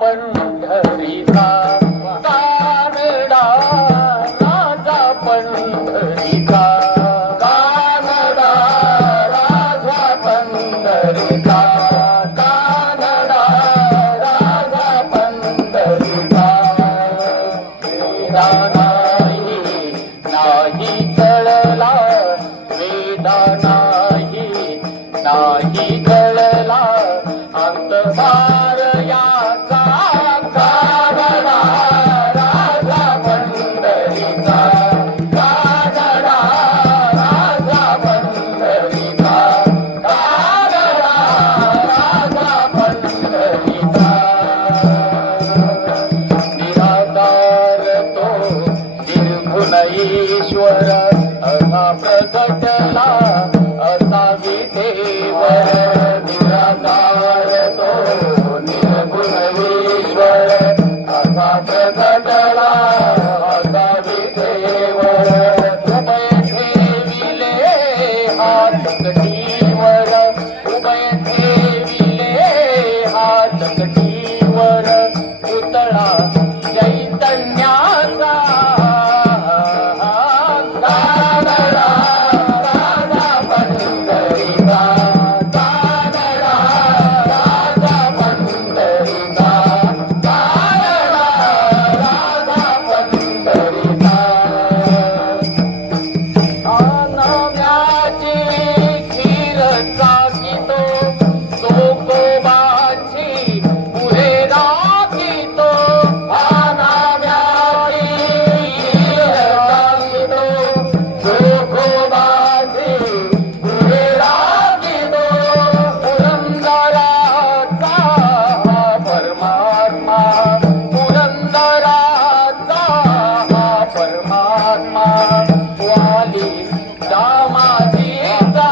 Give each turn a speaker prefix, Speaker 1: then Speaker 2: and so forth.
Speaker 1: पंढरीचा कानडा राजा पंढरीचा कानडा राजा पंढरीचा कानडा राजा पंढरीचा वेदा नाही नाही कळला वेदा नाही नाही कळला. ईश्वर Ah! वाली दामाजी दा